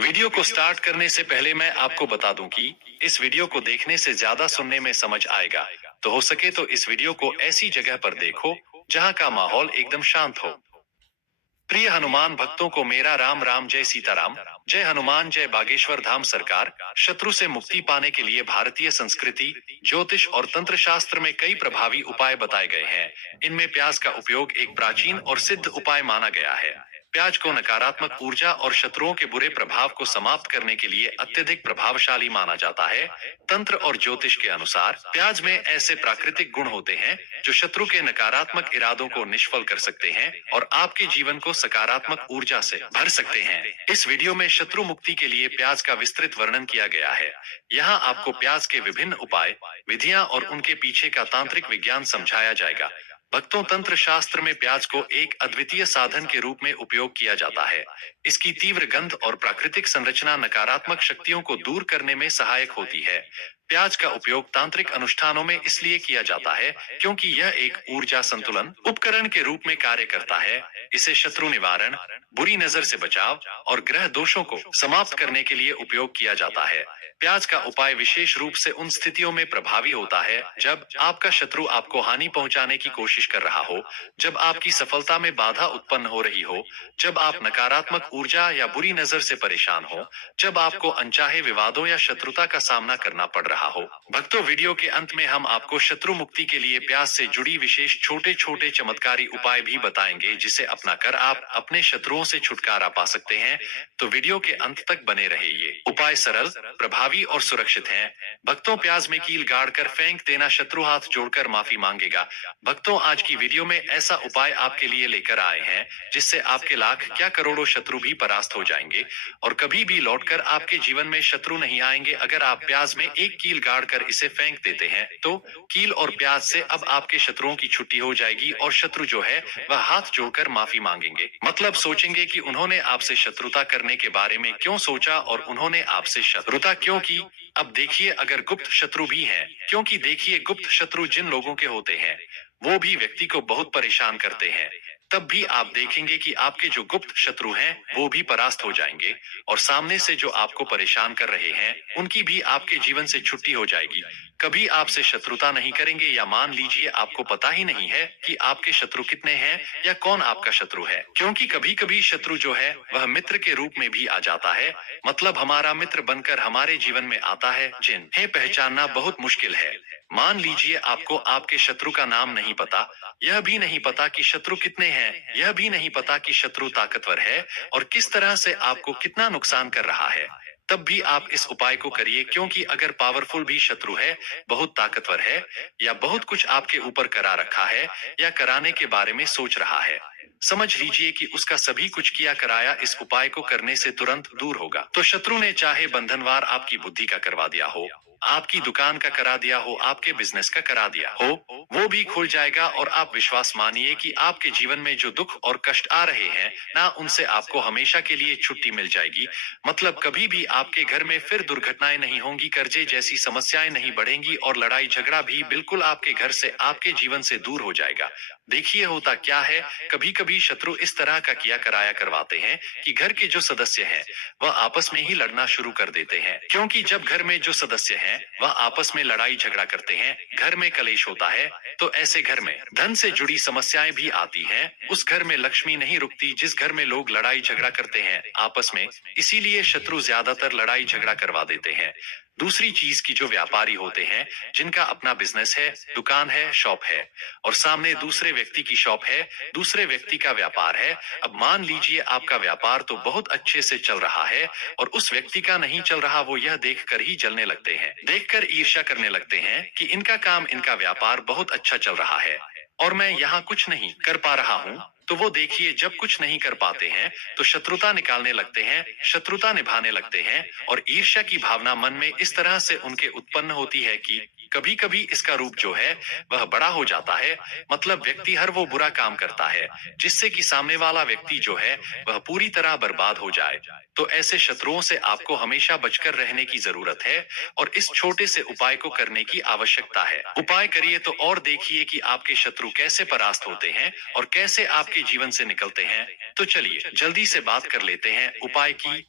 Video को start करने से पहले मैं आपको बता दूं कि इस वीडियो को देखने से ज्यादा सुनने में समझ आएगा। तो हो सके तो इस वीडियो को ऐसी जगह पर देखो जहां का माहौल एकदम शांत हो। प्रिय हनुमान भक्तों को मेरा राम राम, जय सीताराम। जय हनुमान, जय बागेश्वर धाम सरकार। शत्रु से मुक्ति पाने के लिए भारतीय संस्कृति, ज्योतिष और तंत्र शास्त्र में कई प्रभावी उपाय बताए गए हैं। इनमें प्याज का उपयोग एक प्राचीन और सिद्ध उपाय माना गया है। प्याज को नकारात्मक ऊर्जा और शत्रुओं के बुरे प्रभाव को समाप्त करने के लिए अत्यधिक प्रभावशाली माना जाता है। तंत्र और ज्योतिष के अनुसार प्याज में ऐसे प्राकृतिक गुण होते हैं जो शत्रु के नकारात्मक इरादों को निष्फल कर सकते हैं और आपके जीवन को सकारात्मक ऊर्जा से भर सकते हैं। इस वीडियो में शत्रु मुक्ति के लिए प्याज का विस्तृत वर्णन किया गया है। यहाँ आपको प्याज के विभिन्न उपाय, विधियां और उनके पीछे का तांत्रिक विज्ञान समझाया जाएगा। भक्तों, तंत्र शास्त्र में प्याज को एक अद्वितीय साधन के रूप में उपयोग किया जाता है। इसकी तीव्र गंध और प्राकृतिक संरचना नकारात्मक शक्तियों को दूर करने में सहायक होती है। प्याज का उपयोग तांत्रिक अनुष्ठानों में इसलिए किया जाता है क्योंकि यह एक ऊर्जा संतुलन उपकरण के रूप में कार्य करता है। इसे शत्रु निवारण, बुरी नजर से बचाव और ग्रह दोषों को समाप्त करने के लिए उपयोग किया जाता है। प्याज का उपाय विशेष रूप से उन स्थितियों में प्रभावी होता है जब आपका शत्रु आपको हानि पहुंचाने की कोशिश कर रहा हो, जब आपकी सफलता में बाधा उत्पन्न हो रही हो, जब आप नकारात्मक ऊर्जा या बुरी नजर से परेशान हो, जब आपको अनचाहे विवादों या शत्रुता का सामना करना पड़ रहा हो। भक्तों, वीडियो के अंत में हम आपको शत्रु मुक्ति के लिए प्याज से जुड़ी विशेष छोटे छोटे चमत्कारी उपाय भी बताएंगे, जिसे अपनाकर आप अपने शत्रुओं से छुटकारा पा सकते हैं। तो वीडियो के अंत तक बने रहिए। उपाय सरल, प्रभावी और सुरक्षित हैं। भक्तों, प्याज में कील गाड़कर फेंक देना, शत्रु हाथ जोड़कर माफी मांगेगा। भक्तों, आज की वीडियो में ऐसा उपाय आपके लिए लेकर आए हैं जिससे आपके लाख क्या करोड़ों शत्रु भी परास्त हो जाएंगे और कभी भी लौटकर आपके जीवन में शत्रु नहीं आएंगे। अगर आप प्याज में एक कील गाड़कर इसे फेंक देते हैं तो कील और प्याज से अब आपके शत्रुओं की छुट्टी हो जाएगी और शत्रु जो है वह हाथ जोड़कर माफी मांगेंगे। मतलब सोचेंगे कि उन्होंने आपसे शत्रुता करने के बारे में क्यों सोचा और उन्होंने आपसे शत्रुता क्यों की। अब देखिए, अगर गुप्त शत्रु भी हैं, क्योंकि देखिए, गुप्त शत्रु जिन लोगों के होते हैं वो भी व्यक्ति को बहुत परेशान करते हैं, तब भी आप देखेंगे कि आपके जो गुप्त शत्रु हैं वो भी परास्त हो जाएंगे और सामने से जो आपको परेशान कर रहे हैं उनकी भी आपके जीवन से छुट्टी हो जाएगी। कभी आपसे शत्रुता नहीं करेंगे, या मान लीजिए आपको पता ही नहीं है कि आपके शत्रु कितने हैं या कौन आपका शत्रु है, क्योंकि कभी कभी शत्रु जो है वह मित्र के रूप में भी आ जाता है। मतलब हमारा मित्र बनकर हमारे जीवन में आता है, जिन्हें पहचानना बहुत मुश्किल है। मान लीजिए आपको आपके शत्रु का नाम नहीं पता, यह भी नहीं पता कि शत्रु कितने हैं, यह भी नहीं पता कि शत्रु ताकतवर है और किस तरह से आपको कितना नुकसान कर रहा है। तब भी आप इस उपाय को करिए, क्योंकि अगर पावरफुल भी शत्रु है, बहुत ताकतवर है या बहुत कुछ आपके ऊपर करा रखा है या कराने के बारे में सोच रहा है, समझ लीजिए कि उसका सभी कुछ किया कराया इस उपाय को करने से तुरंत दूर होगा। तो शत्रु ने चाहे बंधनवार आपकी बुद्धि का करवा दिया हो, आपकी दुकान का करा दिया हो, आपके बिजनेस का करा दिया हो, वो भी खुल जाएगा और आप विश्वास मानिए कि आपके जीवन में जो दुख और कष्ट आ रहे हैं ना, उनसे आपको हमेशा के लिए छुट्टी मिल जाएगी। मतलब कभी भी आपके घर में फिर दुर्घटनाएं नहीं होंगी, कर्जे जैसी समस्याएं नहीं बढ़ेंगी और लड़ाई झगड़ा भी बिल्कुल आपके घर से, आपके जीवन से दूर हो जाएगा। देखिए, होता क्या है, कभी कभी शत्रु इस तरह का किया कराया करवाते हैं कि घर के जो सदस्य हैं वह आपस में ही लड़ना शुरू कर देते हैं, क्योंकि जब घर में जो सदस्य हैं वह आपस में लड़ाई झगड़ा करते हैं, घर में कलेश होता है, तो ऐसे घर में धन से जुड़ी समस्याएं भी आती हैं। उस घर में लक्ष्मी नहीं रुकती जिस घर में लोग लड़ाई झगड़ा करते हैं आपस में। इसीलिए शत्रु ज्यादातर लड़ाई झगड़ा करवा देते हैं। दूसरी चीज की जो व्यापारी होते हैं, जिनका अपना बिजनेस है, दुकान है, शॉप है और सामने दूसरे व्यक्ति की शॉप है, दूसरे व्यक्ति का व्यापार है। अब मान लीजिए आपका व्यापार तो बहुत अच्छे से चल रहा है और उस व्यक्ति का नहीं चल रहा, वो यह देखकर ही जलने लगते हैं, देखकर ईर्ष्या करने लगते हैं कि इनका काम, इनका व्यापार बहुत अच्छा चल रहा है और मैं यहाँ कुछ नहीं कर पा रहा हूँ। तो वो देखिए, जब कुछ नहीं कर पाते हैं तो शत्रुता निकालने लगते हैं, शत्रुता निभाने लगते हैं और ईर्ष्या की भावना मन में इस तरह से उनके उत्पन्न होती है कि कभी कभी इसका रूप जो है वह बड़ा हो जाता है। मतलब व्यक्ति हर वो बुरा काम करता है जिससे कि सामने वाला व्यक्ति जो है वह पूरी तरह बर्बाद हो जाए। तो ऐसे शत्रुओं से आपको हमेशा बचकर रहने की जरूरत है और इस छोटे से उपाय को करने की आवश्यकता है। उपाय करिए तो और देखिए कि आपके शत्रु कैसे परास्त होते हैं और कैसे आपके जीवन से निकलते हैं। तो चलिए जल्दी से बात कर लेते हैं उपाय की।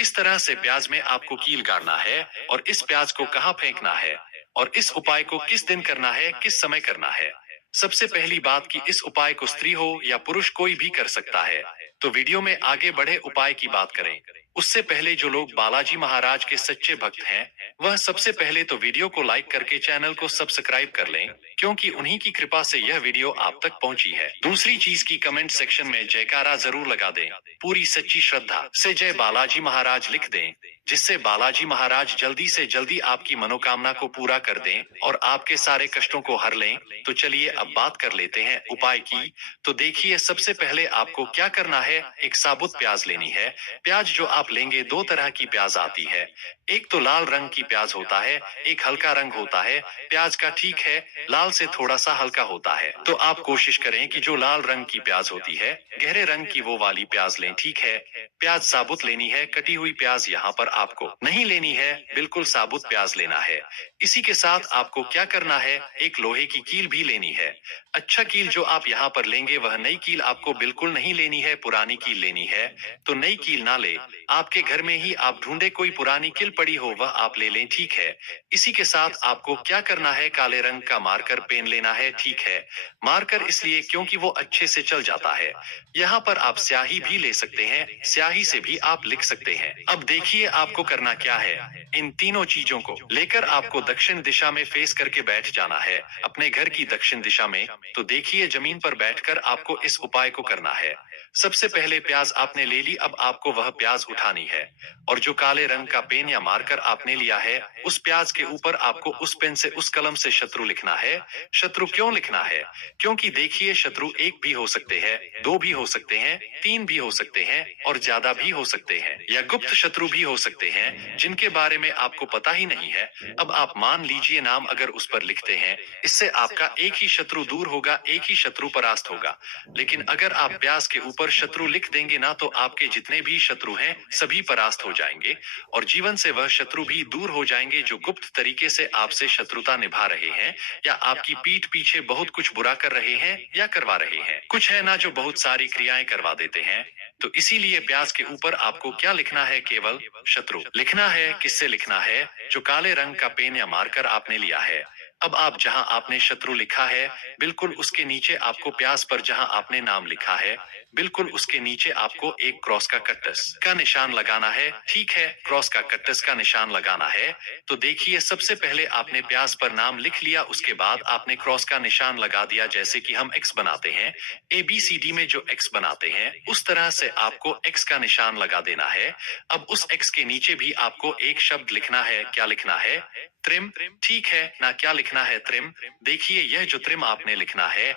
इस तरह से प्याज में आपको कील गाड़ना है और इस प्याज को कहाँ फेंकना है और इस उपाय को किस दिन करना है, किस समय करना है। सबसे पहली बात कि इस उपाय को स्त्री हो या पुरुष कोई भी कर सकता है। तो वीडियो में आगे बढ़े उपाय की बात करें उससे पहले जो लोग बालाजी महाराज के सच्चे भक्त हैं वह सबसे पहले तो वीडियो को लाइक करके चैनल को सब्सक्राइब कर लें, क्योंकि उन्हीं की कृपा से यह वीडियो आप तक पहुंची है। दूसरी चीज की कमेंट सेक्शन में जयकारा जरूर लगा दें, पूरी सच्ची श्रद्धा से जय बालाजी महाराज लिख दें, जिससे बालाजी महाराज जल्दी से जल्दी आपकी मनोकामना को पूरा कर दें और आपके सारे कष्टों को हर लें। तो चलिए अब बात कर लेते हैं उपाय की। तो देखिए सबसे पहले आपको क्या करना है, एक साबुत प्याज लेनी है। प्याज जो आप लेंगे दो तरह की प्याज आती है, एक तो लाल रंग की प्याज होता है, एक हल्का रंग होता है प्याज का, ठीक है, लाल से थोड़ा सा हल्का होता है। तो आप कोशिश करें कि जो लाल रंग की प्याज होती है गहरे रंग की वो वाली प्याज लें, ठीक है। प्याज साबुत लेनी है, कटी हुई प्याज यहाँ पर आपको नहीं लेनी है, बिल्कुल साबुत प्याज लेना है। इसी के साथ आपको क्या करना है, एक लोहे की कील भी लेनी है। अच्छा कील जो आप यहाँ पर लेंगे वह नई कील आपको बिल्कुल नहीं लेनी है, पुरानी कील लेनी है। तो नई कील ना ले, आपके घर में ही आप ढूंढे कोई पुरानी कील पड़ी हो वह आप ले लें, ठीक है। इसी के साथ आपको क्या करना है, काले रंग का मार्कर पेन लेना है, ठीक है। मार्कर इसलिए क्योंकि वो अच्छे से चल जाता है। यहाँ पर आप स्याही भी ले सकते हैं, स्याही से भी आप लिख सकते हैं। अब देखिए आपको करना क्या है, इन तीनों चीजों को लेकर आपको दक्षिण दिशा में फेस करके बैठ जाना है, अपने घर की दक्षिण दिशा में। तो देखिए जमीन पर बैठकर आपको इस उपाय को करना है। सबसे पहले प्याज आपने ले ली, अब आपको वह प्याज उठानी है और जो काले रंग का पेन या मार्कर आपने लिया है उस प्याज के ऊपर आपको उस पेन से उस कलम से शत्रु लिखना है। शत्रु क्यों लिखना है, क्योंकि देखिए शत्रु एक भी हो सकते हैं, दो भी हो सकते हैं, तीन भी हो सकते हैं और ज्यादा भी हो सकते हैं, या गुप्त शत्रु भी हो सकते हैं जिनके बारे में आपको पता ही नहीं है। अब आप मान लीजिए नाम अगर उस पर लिखते हैं, इससे आपका एक ही शत्रु दूर होगा, एक ही शत्रु परास्त होगा। लेकिन अगर आप प्याज के ऊपर शत्रु लिख देंगे ना तो आपके जितने भी शत्रु हैं सभी परास्त हो जाएंगे और जीवन से वह शत्रु भी दूर हो जाएंगे जो गुप्त तरीके से आपसे शत्रुता निभा रहे हैं या आपकी पीठ पीछे बहुत कुछ बुरा कर रहे हैं या करवा रहे हैं। कुछ है ना जो बहुत सारी क्रियाएं करवा देते हैं। तो इसीलिए प्याज के ऊपर आपको क्या लिखना है, केवल शत्रु लिखना है। किससे लिखना है, जो काले रंग का पेन या मार्कर आपने लिया है। अब आप जहां आपने शत्रु लिखा है बिल्कुल उसके नीचे आपको प्याज पर जहां आपने नाम लिखा है बिल्कुल उसके नीचे आपको एक क्रॉस का कट्टस का निशान लगाना है, ठीक है। क्रॉस का कट्टस का निशान लगाना है। तो देखिए सबसे पहले आपने प्याज पर नाम लिख लिया, उसके बाद आपने क्रॉस का निशान लगा दिया, जैसे कि हम एक्स बनाते हैं, ABCD में जो एक्स बनाते हैं उस तरह से आपको एक्स का निशान लगा देना है। अब उस एक्स के नीचे भी आपको एक शब्द लिखना है, क्या लिखना है, त्रिम, ठीक है ना। क्या लिखना है, त्रिम। देखिए यह जो त्रिम आपने लिखना है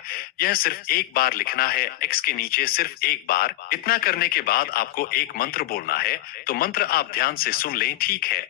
यह सिर्फ एक बार लिखना है, एक्स के नीचे सिर्फ एक बार। इतना करने के बाद आपको एक मंत्र बोलना है। तो मंत्र आप ध्यान से सुन लें, ठीक है।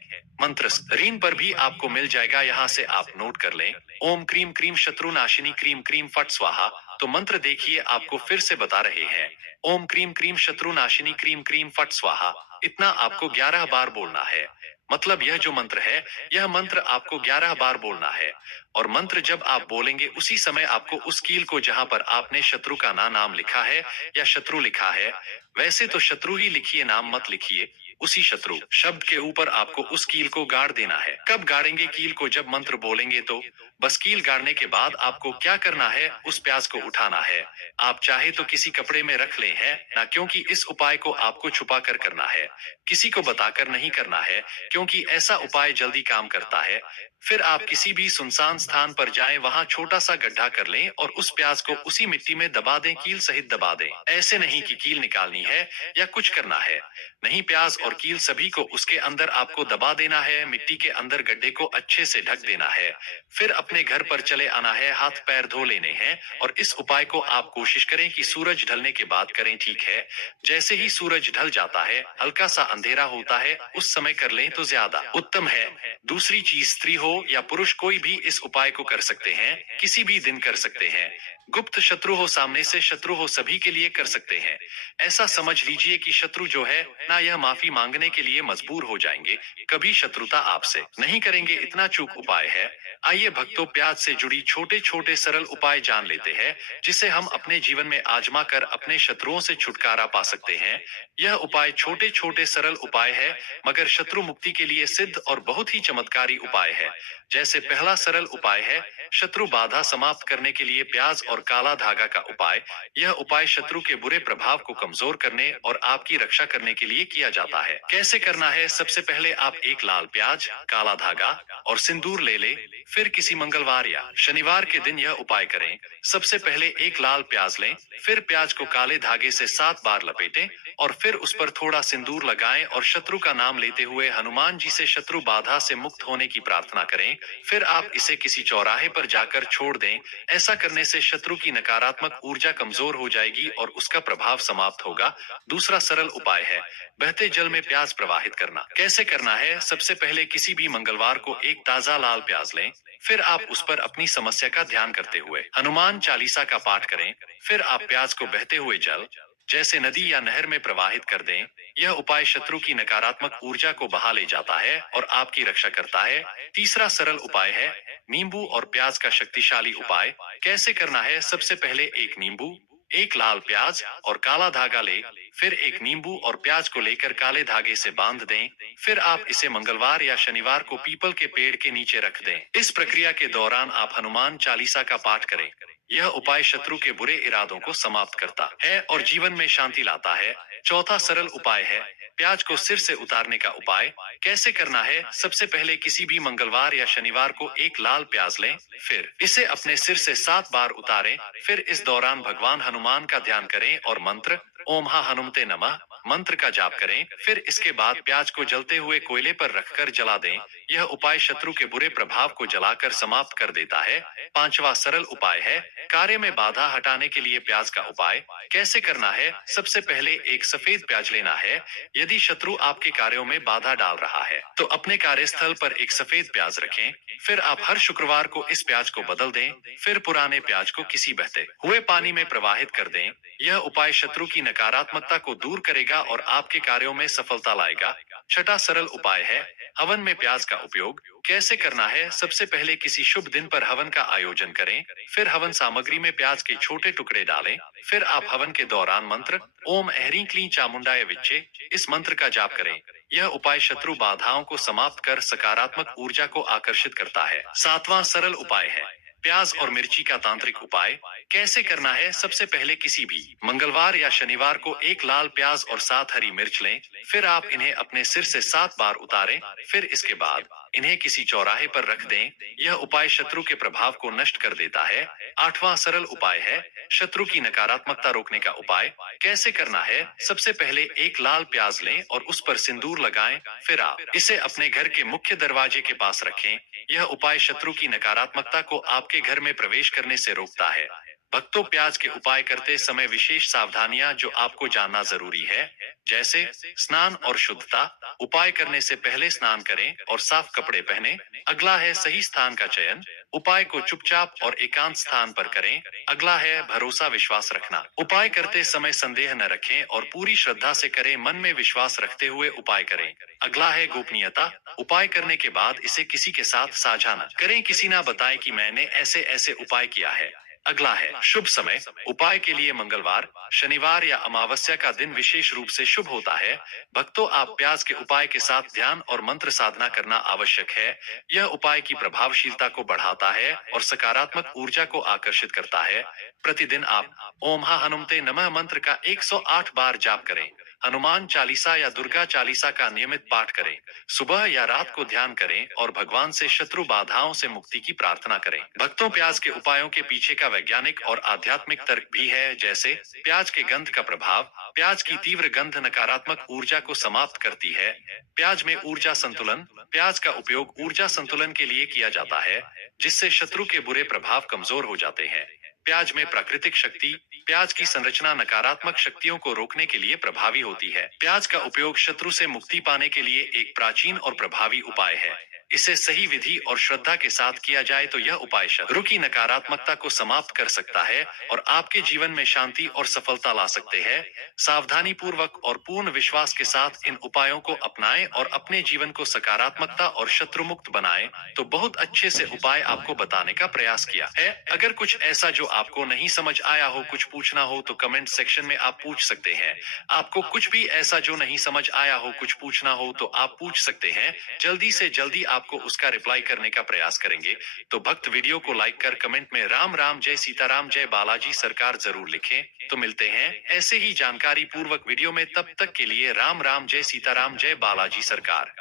मंत्र स्क्रीन पर भी आपको मिल जाएगा, यहाँ से आप नोट कर लें। ओम क्रीम क्रीम शत्रुनाशिनी क्रीम क्रीम फट स्वाहा। तो मंत्र देखिए आपको फिर से बता रहे हैं, ओम क्रीम क्रीम शत्रुनाशिनी क्रीम क्रीम फट स्वाहा। इतना आपको 11 बार बोलना है। मतलब यह जो मंत्र है यह मंत्र आपको 11 बार बोलना है। और मंत्र जब आप बोलेंगे उसी समय आपको उस कील को जहां पर आपने शत्रु का नाम लिखा है या शत्रु लिखा है, वैसे तो शत्रु ही लिखिए, नाम मत लिखिए, उसी शत्रु शब्द के ऊपर आपको उस कील को गाड़ देना है। कब गाड़ेंगे कील को, जब मंत्र बोलेंगे। तो बस कील गाड़ने के बाद आपको क्या करना है, उस प्याज को उठाना है। आप चाहे तो किसी कपड़े में रख ले हैं ना, क्योंकि इस उपाय को आपको छुपा कर करना है, किसी को बताकर नहीं करना है, क्योंकि ऐसा उपाय जल्दी काम करता है। फिर आप किसी भी सुनसान स्थान पर जाएं, वहां छोटा सा गड्ढा कर लें और उस प्याज को उसी मिट्टी में दबा दें, कील सहित दबा दें। ऐसे नहीं कि कील निकालनी है या कुछ करना है, नहीं, प्याज और कील सभी को उसके अंदर आपको दबा देना है, मिट्टी के अंदर गड्ढे को अच्छे से ढक देना है। फिर अपने घर पर चले आना है, हाथ पैर धो लेने हैं और इस उपाय को आप कोशिश करें कि सूरज ढलने के बाद करें, ठीक है। जैसे ही सूरज ढल जाता है, हल्का सा अंधेरा होता है, उस समय कर लें तो ज्यादा उत्तम है। दूसरी चीज, स्त्री हो या पुरुष कोई भी इस उपाय को कर सकते हैं, किसी भी दिन कर सकते हैं। गुप्त शत्रु हो, सामने से शत्रु हो, सभी के लिए कर सकते हैं। ऐसा समझ लीजिए कि शत्रु जो है ना, यह माफी मांगने के लिए मजबूर हो जाएंगे, कभी शत्रुता आपसे नहीं करेंगे, इतना चूक उपाय है। आइए भक्तों, प्याज से जुड़ी छोटे छोटे सरल उपाय जान लेते हैं, जिसे हम अपने जीवन में आजमा कर अपने शत्रुओं से छुटकारा पा सकते हैं। यह उपाय छोटे छोटे सरल उपाय है, मगर शत्रु मुक्ति के लिए सिद्ध और बहुत ही चमत्कारी उपाय है। जैसे पहला सरल उपाय है शत्रु बाधा समाप्त करने के लिए प्याज और काला धागा का उपाय। यह उपाय शत्रु के बुरे प्रभाव को कमजोर करने और आपकी रक्षा करने के लिए किया जाता है। कैसे करना है? सबसे पहले आप एक लाल प्याज, काला धागा और सिंदूर ले फिर किसी मंगलवार या शनिवार के दिन यह उपाय करें। सबसे पहले एक लाल प्याज लें, फिर प्याज को काले धागे से 7 बार लपेटें और फिर उस पर थोड़ा सिंदूर लगाएं और शत्रु का नाम लेते हुए हनुमान जी से शत्रु बाधा से मुक्त होने की प्रार्थना करें। फिर आप इसे किसी चौराहे पर जाकर छोड़ दें। ऐसा करने से शत्रु की नकारात्मक ऊर्जा कमजोर हो जाएगी और उसका प्रभाव समाप्त होगा। दूसरा सरल उपाय है बहते जल में प्याज प्रवाहित करना। कैसे करना है? सबसे पहले किसी भी मंगलवार को एक ताजा लाल प्याज लें, फिर आप उस पर अपनी समस्या का ध्यान करते हुए हनुमान चालीसा का पाठ करें। फिर आप प्याज को बहते हुए जल, जैसे नदी या नहर में प्रवाहित कर दें। यह उपाय शत्रु की नकारात्मक ऊर्जा को बहा ले जाता है और आपकी रक्षा करता है। तीसरा सरल उपाय है नींबू और प्याज का शक्तिशाली उपाय। कैसे करना है? सबसे पहले एक नींबू, एक लाल प्याज और काला धागा ले, फिर एक नींबू और प्याज को लेकर काले धागे से बांध दें। फिर आप इसे मंगलवार या शनिवार को पीपल के पेड़ के नीचे रख दें। इस प्रक्रिया के दौरान आप हनुमान चालीसा का पाठ करें। यह उपाय शत्रु के बुरे इरादों को समाप्त करता है और जीवन में शांति लाता है। चौथा सरल उपाय है प्याज को सिर से उतारने का उपाय। कैसे करना है? सबसे पहले किसी भी मंगलवार या शनिवार को एक लाल प्याज लें, फिर इसे अपने सिर से 7 बार उतारें। फिर इस दौरान भगवान हनुमान का ध्यान करें और मंत्र ओम हा हनुमते नमः मंत्र का जाप करें। फिर इसके बाद प्याज को जलते हुए कोयले पर रखकर जला दें। यह उपाय शत्रु के बुरे प्रभाव को जलाकर समाप्त कर देता है। पांचवा सरल उपाय है कार्य में बाधा हटाने के लिए प्याज का उपाय। कैसे करना है? सबसे पहले एक सफेद प्याज लेना है। यदि शत्रु आपके कार्यों में बाधा डाल रहा है तो अपने कार्यस्थल पर एक सफेद प्याज रखें। फिर आप हर शुक्रवार को इस प्याज को बदल दें। फिर पुराने प्याज को किसी बहते हुए पानी में प्रवाहित कर दें। यह उपाय शत्रु की नकारात्मकता को दूर करेगा और आपके कार्यों में सफलता लाएगा। छठा सरल उपाय है हवन में प्याज का उपयोग। कैसे करना है? सबसे पहले किसी शुभ दिन पर हवन का आयोजन करें। फिर हवन सामग्री में प्याज के छोटे टुकड़े डालें। फिर आप हवन के दौरान मंत्र ओम ऐह्रीं क्लीं चामुंडाय विच्चे इस मंत्र का जाप करें। यह उपाय शत्रु बाधाओं को समाप्त कर सकारात्मक ऊर्जा को आकर्षित करता है। सातवां सरल उपाय है प्याज और मिर्ची का तांत्रिक उपाय। कैसे करना है? सबसे पहले किसी भी मंगलवार या शनिवार को एक लाल प्याज और 7 हरी मिर्च लें। फिर आप इन्हें अपने सिर से 7 बार उतारें। फिर इसके बाद इन्हें किसी चौराहे पर रख दें। यह उपाय शत्रु के प्रभाव को नष्ट कर देता है। आठवां सरल उपाय है शत्रु की नकारात्मकता रोकने का उपाय। कैसे करना है? सबसे पहले एक लाल प्याज लें और उस पर सिंदूर लगाएं। फिर आप इसे अपने घर के मुख्य दरवाजे के पास रखें। यह उपाय शत्रु की नकारात्मकता को आपके घर में प्रवेश करने से रोकता है। भक्तों, प्याज के उपाय करते समय विशेष सावधानियां जो आपको जानना जरूरी है, जैसे स्नान और शुद्धता। उपाय करने से पहले स्नान करें और साफ कपड़े पहने। अगला है सही स्थान का चयन। उपाय को चुपचाप और एकांत स्थान पर करें। अगला है भरोसा विश्वास रखना। उपाय करते समय संदेह न रखें और पूरी श्रद्धा से करें। मन में विश्वास रखते हुए उपाय करें। अगला है गोपनीयता। उपाय करने के बाद इसे किसी के साथ साझा न करें। किसी ना बताए कि मैंने ऐसे ऐसे उपाय किया है। अगला है शुभ समय। उपाय के लिए मंगलवार, शनिवार या अमावस्या का दिन विशेष रूप से शुभ होता है। भक्तों, आप प्याज के उपाय के साथ ध्यान और मंत्र साधना करना आवश्यक है। यह उपाय की प्रभावशीलता को बढ़ाता है और सकारात्मक ऊर्जा को आकर्षित करता है। प्रतिदिन आप ओम हा हनुमते नमः मंत्र का 108 बार जाप करें। हनुमान चालीसा या दुर्गा चालीसा का नियमित पाठ करें। सुबह या रात को ध्यान करें और भगवान से शत्रु बाधाओं से मुक्ति की प्रार्थना करें। भक्तों, प्याज के उपायों के पीछे का वैज्ञानिक और आध्यात्मिक तर्क भी है। जैसे प्याज के गंध का प्रभाव। प्याज की तीव्र गंध नकारात्मक ऊर्जा को समाप्त करती है। प्याज में ऊर्जा संतुलन। प्याज का उपयोग ऊर्जा संतुलन के लिए किया जाता है, जिससे शत्रु के बुरे प्रभाव कमजोर हो जाते हैं। प्याज में प्राकृतिक शक्ति। प्याज की संरचना नकारात्मक शक्तियों को रोकने के लिए प्रभावी होती है। प्याज का उपयोग शत्रु से मुक्ति पाने के लिए एक प्राचीन और प्रभावी उपाय है। इसे सही विधि और श्रद्धा के साथ किया जाए तो यह उपाय शत्रु की नकारात्मकता को समाप्त कर सकता है और आपके जीवन में शांति और सफलता ला सकते हैं। सावधानी पूर्वक और पूर्ण विश्वास के साथ इन उपायों को अपनाएं और अपने जीवन को सकारात्मकता और शत्रु मुक्त बनाएं। तो बहुत अच्छे से उपाय आपको बताने का प्रयास किया है। अगर कुछ ऐसा जो आपको नहीं समझ आया हो, कुछ पूछना हो तो कमेंट सेक्शन में आप पूछ सकते हैं। आपको कुछ भी ऐसा जो नहीं समझ आया हो, कुछ पूछना हो तो आप पूछ सकते हैं। जल्दी से जल्दी आपको उसका रिप्लाई करने का प्रयास करेंगे। तो भक्त वीडियो को लाइक कर कमेंट में राम राम जय सीताराम जय बालाजी सरकार जरूर लिखें। तो मिलते हैं ऐसे ही जानकारी पूर्वक वीडियो में, तब तक के लिए राम राम जय सीताराम जय बालाजी सरकार।